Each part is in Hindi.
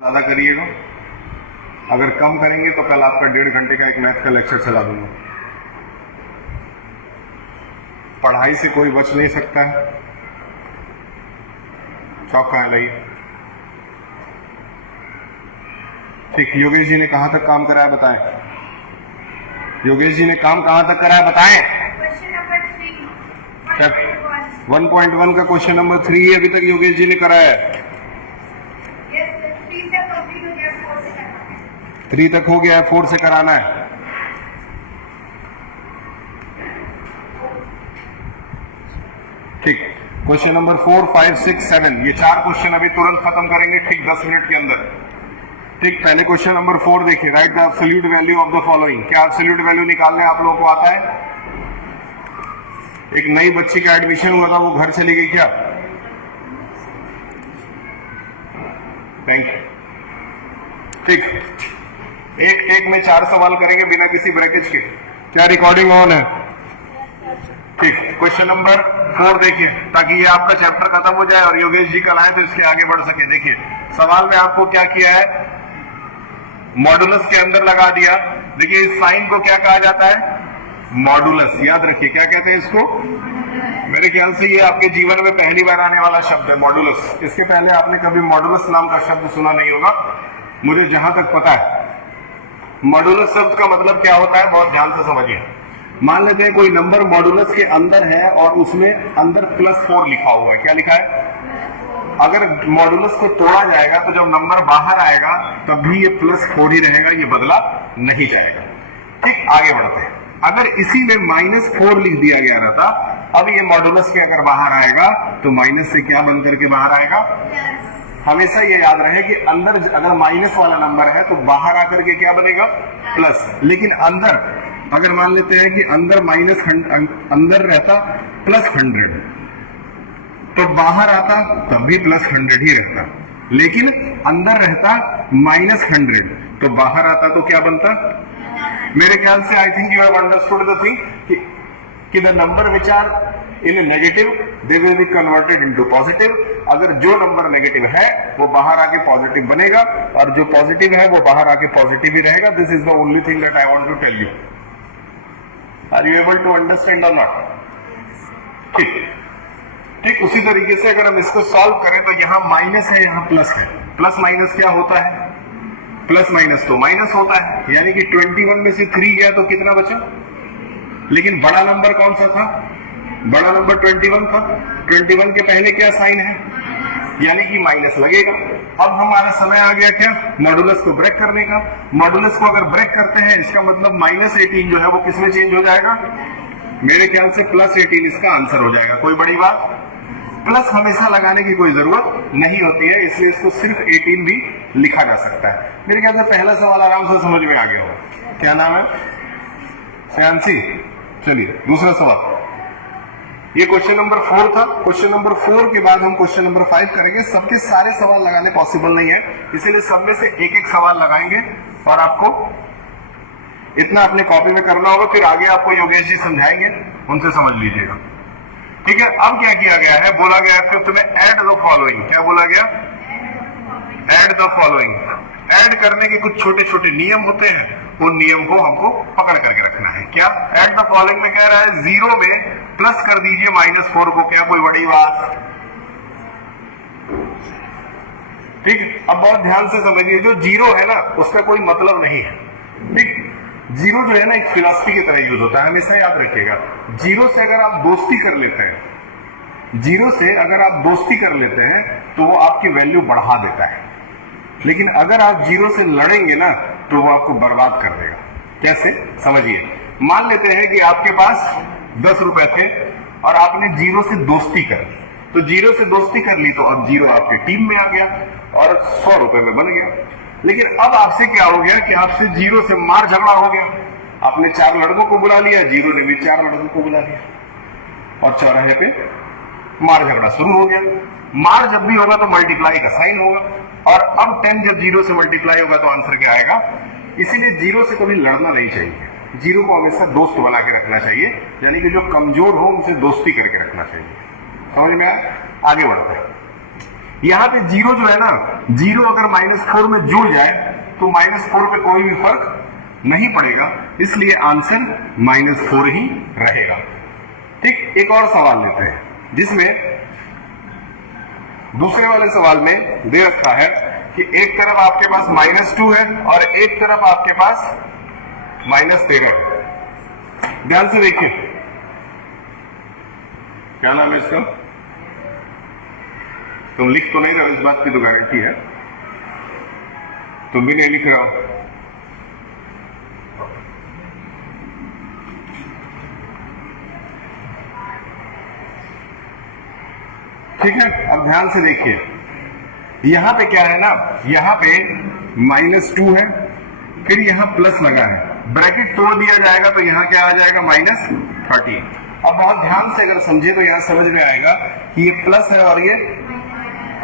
ज्यादा करिएगा, अगर कम करेंगे तो कल आपका 1.5 घंटे का एक मैथ का लेक्चर चला दूंगा। पढ़ाई से कोई बच नहीं सकता है। चौका है लाइए। ठीक, योगेश जी ने कहां तक काम कराया बताएं। योगेश जी ने काम कहां तक कराया बताएं। क्वेश्चन नंबर 3 1.1 का क्वेश्चन नंबर 3 अभी तक योगेश जी ने कराया है। 3 तक कंप्लीट हो गया, 4 से करना है। 3 तक हो गया है, 4 से कराना है। ठीक, क्वेश्चन नंबर 4, 5, 6, 7 ये 4 क्वेश्चन अभी तुरंत खत्म करेंगे, ठीक 10 मिनट के अंदर। ठीक, पहले क्वेश्चन नंबर 4 देखिए। Right the absolute value of the following. क्या एब्सोल्यूट वैल्यू निकालने आप लोगों को आता है? एक नई बच्ची का एडमिशन हुआ था, वो घर चली गई क्या? Thank you. ठीक, एक में 4 सवाल करेंगे बिना किसी ब्रैकेट के। क्या रिकॉर्डिंग ऑन है? ठीक, क्वेश्चन नंबर 4 देखिए, ताकि ये आपका चैप्टर खत्म हो जाए और योगेश जी कल आए तो इसके आगे बढ़ सके। देखिए सवाल में आपको क्या किया है, मॉडुलस के अंदर लगा दिया। देखिए इस साइन को क्या कहा जाता है? मॉडुलस। याद रखिए क्या कहते हैं इसको। मेरे ख्याल से ये आपके जीवन में पहली बार आने वाला शब्द है, मॉडुलस। इसके पहले आपने कभी मॉडुलस नाम का शब्द सुना नहीं होगा, मुझे जहां तक पता है। मॉडुलस शब्द का मतलब क्या होता है, बहुत ध्यान से समझिए। मान लेते हैं कोई नंबर मॉडुलस के अंदर है और उसमें अंदर +4 लिखा हुआ है। क्या लिखा है? अगर मॉडुलस को तोड़ा जाएगा तो जब नंबर बाहर आएगा तब भी ये +4 ही रहेगा, ये बदला नहीं जाएगा। ठीक, आगे बढ़ते हैं। अगर इसी में -4 लिख दिया गया रहता, अब ये मॉडुलस के अगर बाहर आएगा तो माइनस से क्या बन करके बाहर आएगा? हमेशा ये याद रहे कि अंदर अगर माइनस वाला नंबर है तो बाहर आकर के क्या बनेगा? प्लस। लेकिन अंदर अगर मान लेते हैं कि अंदर अंदर रहता +100 तो बाहर आता तब भी +100 ही रहता। लेकिन अंदर रहता -100 तो बाहर आता तो क्या बनता? मेरे ख्याल से I think you have understood the thing कि the number which are in negative they will be converted into positive. अगर जो नंबर नेगेटिव है वो बाहर आके पॉजिटिव बनेगा और जो पॉजिटिव है वो बाहर आके पॉजिटिव ही रहेगा। This is the only thing that I want to tell you. Are you able to understand और नॉट? ठीक, ठीक उसी तरीके से अगर हम इसको सॉल्व करें तो यहाँ माइनस है, यहाँ प्लस है। प्लस माइनस क्या होता है? प्लस माइनस तो माइनस होता है, यानी कि 21 में से 3 गया तो कितना बचा? लेकिन बड़ा नंबर कौन सा था? बड़ा नंबर 21 था। 21 के पहले क्या साइन है? यानी कि माइनस लगेगा। अब हमारा समय आ गया क्या? मॉडुलस को ब्रेक करने का। मॉडुलस को अगर ब्रेक करते हैं इसका मतलब -18 जो है वो किसमें चेंज हो जाएगा? मेरे ख्याल से +18 इसका आंसर हो जाएगा। कोई बड़ी बात? प्लस हमेशा लगाने की कोई जरूरत नहीं होती है, इसलिए इसको सिर्फ 18 भी लिखा जा सकता है। मेरे ख्याल से पहला सवाल आराम से समझ में आ गया होगा। क्या नाम है? श्यामसी। चलिए दूसरा सवाल। ये क्वेश्चन नंबर 4 था। क्वेश्चन नंबर 4 के बाद हम क्वेश्चन नंबर 5 करेंगे। सबके सारे सवाल लगाने पॉसिबल नहीं है, इसीलिए सब में से एक सवाल लगाएंगे और आपको इतना अपने कॉपी में करना होगा। फिर आगे आपको योगेश जी समझाएंगे, उनसे समझ लीजिएगा। ठीक है, अब क्या किया गया है? बोला गया है फिफ्थ में ऐड द फॉलोइंग। क्या बोला गया? Add the following. ऐड करने के कुछ छोटे छोटे नियम होते हैं, उन नियम को हमको पकड़ करके रखना है। क्या? ऐड द फॉलोइंग में कह रहा है 0 में प्लस कर दीजिए -4 को। क्या कोई बड़ी बात? ठीक, अब बहुत ध्यान से समझिए, जो 0 है ना उसका कोई मतलब नहीं है। ठीक, 0 जो है ना एक फिलॉसफी की तरह यूज होता है, हमेशा याद रखिएगा। 0 से अगर आप दोस्ती कर लेते हैं, 0 से अगर आप दोस्ती कर लेते हैं तो वो आपकी वैल्यू बढ़ा देता है। लेकिन अगर आप 0 से लड़ेंगे ना तो वो आपको बर्बाद कर देगा। कैसे? समझिए। मान लेते हैं कि आपके पास 10 रुपए थे और आपने 0 से दोस्ती कर ली, तो 0 से दोस्ती कर ली तो अब 0 आपकी टीम में आ गया और 100 रुपए में बन गया। लेकिन अब आपसे क्या हो गया कि आपसे 0 से मार झगड़ा हो गया। आपने 4 लड़कों को बुला लिया, 0 ने भी 4 लड़कों को बुला लिया और चौराहे पे मार झगड़ा शुरू हो गया। मार जब भी होगा तो मल्टीप्लाई का साइन होगा और अब 10 जब 0 से मल्टीप्लाई होगा तो आंसर क्या आएगा? इसीलिए 0 से कभी लड़ना नहीं चाहिए। 0 को हमेशा दोस्त बना के रखना चाहिए, यानी कि जो कमजोर हो उनसे दोस्ती करके रखना चाहिए। समझ में आया? आगे बढ़ते हैं। यहां पे जीरो जो है ना, जीरो अगर -4 में जुड़ जाए तो -4 पे कोई भी फर्क नहीं पड़ेगा, इसलिए आंसर -4 ही रहेगा। ठीक, एक और सवाल लेते हैं जिसमें दूसरे वाले सवाल में दे रखा है कि एक तरफ आपके पास -2 है और एक तरफ आपके पास -13 है। ध्यान से देखिए, क्या नाम है इसका? तुम लिख तो नहीं रहे हो, इस बात की तो गारंटी है, तुम भी नहीं लिख रहे हो। ठीक है, अब ध्यान से देखिए, यहां पे क्या है ना, यहां पे -2 है, फिर यहां प्लस लगा है, ब्रैकेट तोड़ दिया जाएगा तो यहां क्या आ जाएगा, -30। अब बहुत ध्यान से अगर समझे तो यहां समझ में आएगा कि ये प्लस है और ये,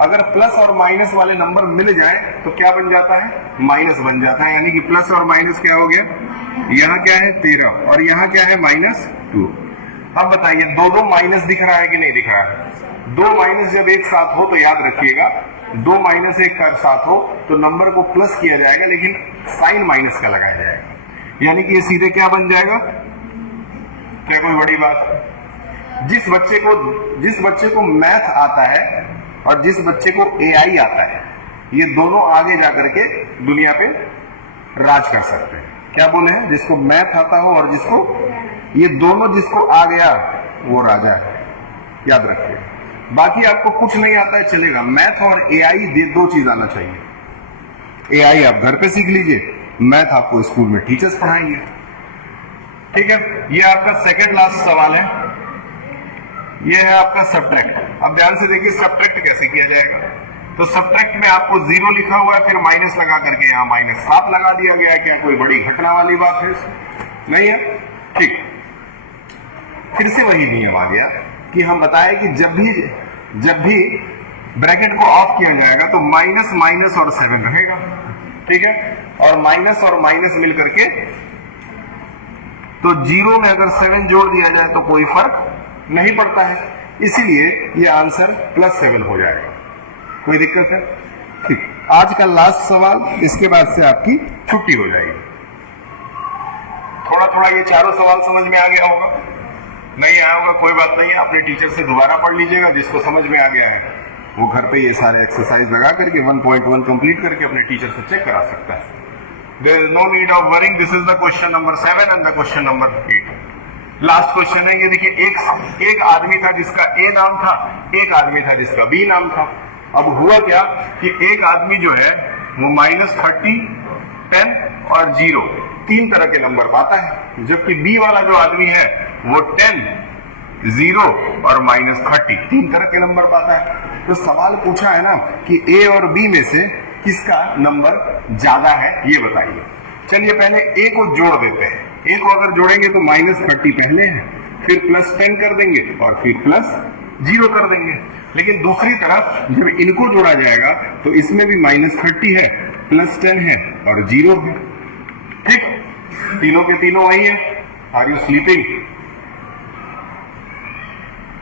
अगर प्लस और माइनस वाले नंबर मिल जाए तो क्या बन जाता है, माइनस बन जाता है। यानी कि प्लस और माइनस क्या हो गया, यहाँ क्या है 13 और यहाँ क्या है -2। अब बताइए, दो माइनस दिख रहा है कि नहीं दिख रहा है? दो माइनस जब एक साथ हो तो याद रखिएगा, दो माइनस एक का साथ हो तो नंबर को प्लस किया जाएगा, लेकिन साइन माइनस का लगाया जाएगा। यानी कि ये सीधे क्या बन जाएगा, क्या कोई बड़ी बात? जिस बच्चे को मैथ आता है और जिस बच्चे को एआई आता है, ये दोनों आगे जाकर के दुनिया पे राज कर सकते हैं। क्या बोले हैं? जिसको मैथ आता हो और जिसको, ये दोनों जिसको आ गया वो राजा है, याद रखिए। बाकी आपको कुछ नहीं आता है चलेगा, मैथ और एआई दो चीज आना चाहिए। एआई आप घर पे सीख लीजिए, मैथ आपको स्कूल में टीचर्स पढ़ाएंगे। ठीक है, ये आपका सेकंड लास्ट सवाल है, ये है आपका सब्ट्रैक्ट। अब ध्यान से देखिए सब्ट्रैक्ट कैसे किया जाएगा। तो सब्ट्रैक्ट में आपको 0 लिखा हुआ है, फिर माइनस लगा करके यहाँ -7 लगा दिया गया है। क्या कोई बड़ी घटना वाली बात है? नहीं है। ठीक, फिर से वही नियम आ गया कि हम बताएं कि जब भी ब्रैकेट को ऑफ किया जाएगा तो माइनस माइनस और 7 रहेगा। ठीक है, और माइनस मिल करके, तो 0 में अगर 7 जोड़ दिया जाए तो कोई फर्क नहीं पड़ता है, इसीलिए ये आंसर +7 हो जाएगा। कोई दिक्कत है? ठीक, आज का लास्ट सवाल, इसके बाद से आपकी छुट्टी हो जाएगी। थोड़ा थोड़ा ये चारों सवाल समझ में आ गया होगा, नहीं आया होगा कोई बात नहीं है, अपने टीचर से दोबारा पढ़ लीजिएगा। जिसको समझ में आ गया है वो घर पे ये सारे एक्सरसाइज लगा करके 1.1 कंप्लीट करके अपने टीचर से चेक करा सकता है। There is no need of worrying. This is the question number 7 and the question number 8। Last question है ये, देखिए एक आदमी था जिसका ए नाम था, एक आदमी था जिसका बी नाम था। अब हुआ क्या कि एक आदमी जो है वो -30, 10 और 0 तीन तरह के नंबर पाता है, जबकि बी वाला जो आदमी है वो 10, 0 और -30 तीन तरह के नंबर पाता है। तो सवाल पूछा है ना कि ए और बी में से किसका नंबर ज्यादा है, ये बताइए। चलिए पहले ए को जोड़ देते हैं। ए को अगर जोड़ेंगे तो -30 पहले है, फिर +10 कर देंगे और फिर +0 कर देंगे। लेकिन दूसरी तरफ जब इनको जोड़ा जाएगा तो इसमें भी -30 है, +10 है और 0 है। ठीक, तीनों के तीनों वही है। Are you sleeping?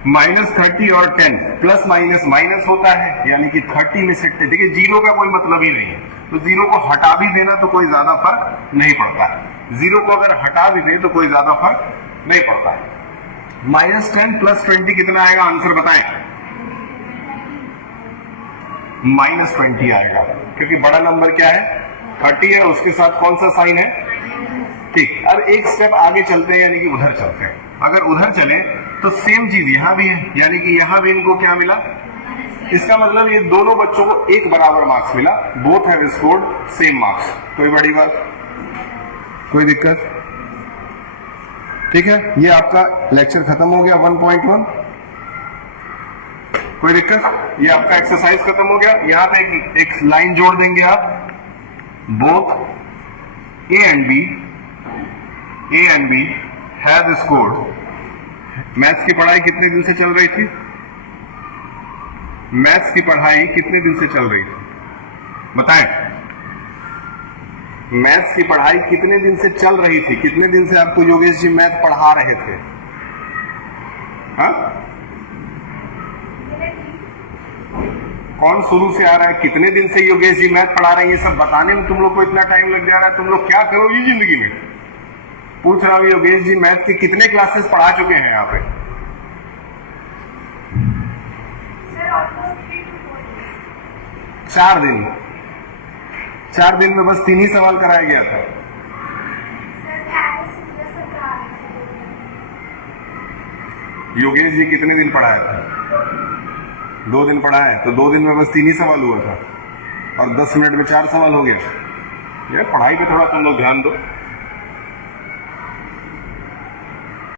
-30 और 10 प्लस माइनस माइनस होता है, यानी कि 30 में से, देखिए 0 का कोई मतलब ही नहीं है, तो 0 को हटा भी देना तो कोई ज्यादा फर्क नहीं पड़ता है। 0 को अगर हटा भी दे तो कोई ज्यादा फर्क नहीं पड़ता है। -10 + 20 कितना आएगा, आंसर बताएं। -20 आएगा, क्योंकि बड़ा नंबर क्या है 30 है, उसके साथ कौन सा साइन है? ठीक, अब एक स्टेप आगे चलते हैं, यानी कि उधर चलते हैं। अगर उधर चले तो सेम चीज यहां भी है, यानी कि यहां भी इनको क्या मिला, इसका मतलब ये दोनों बच्चों को एक बराबर मार्क्स मिला, both have scored same marks. कोई बड़ी बात, कोई दिक्कत? ठीक है, ये आपका लेक्चर खत्म हो गया 1.1। कोई दिक्कत? ये आपका एक्सरसाइज खत्म हो गया। यहां पे एक लाइन जोड़ देंगे आप, both A and B have scored. Maths की पढ़ाई कितने दिन से चल रही थी? मैथ्स की पढ़ाई कितने दिन से चल रही थी बताएं? मैथ्स की पढ़ाई कितने दिन से चल रही थी? कितने दिन से आपको योगेश जी मैथ पढ़ा रहे थे? हाँ, कौन शुरू से आ रहा है, कितने दिन से योगेश जी मैथ पढ़ा रहे हैं, ये सब बताने में तुम लोग को इतना टाइम लग जा रहा है, तुम लोग क्या करोगी जिंदगी में? पूछ रहा हूँ योगेश जी मैथ के कितने क्लासेस पढ़ा चुके हैं यहाँ पे? Sir, almost 3 to 4 days. 4 दिन। 4 दिन में बस 3 ही सवाल कराया गया था। Sir, Alice is just a class. Yogesh ji कितने दिन पढ़ाया था? 2 दिन पढ़ाए, तो 2 दिन में बस 3 ही सवाल हुआ था और 10 मिनट में 4 सवाल हो गया। यार पढ़ाई पे थोड़ा तुम लोग ध्यान दो।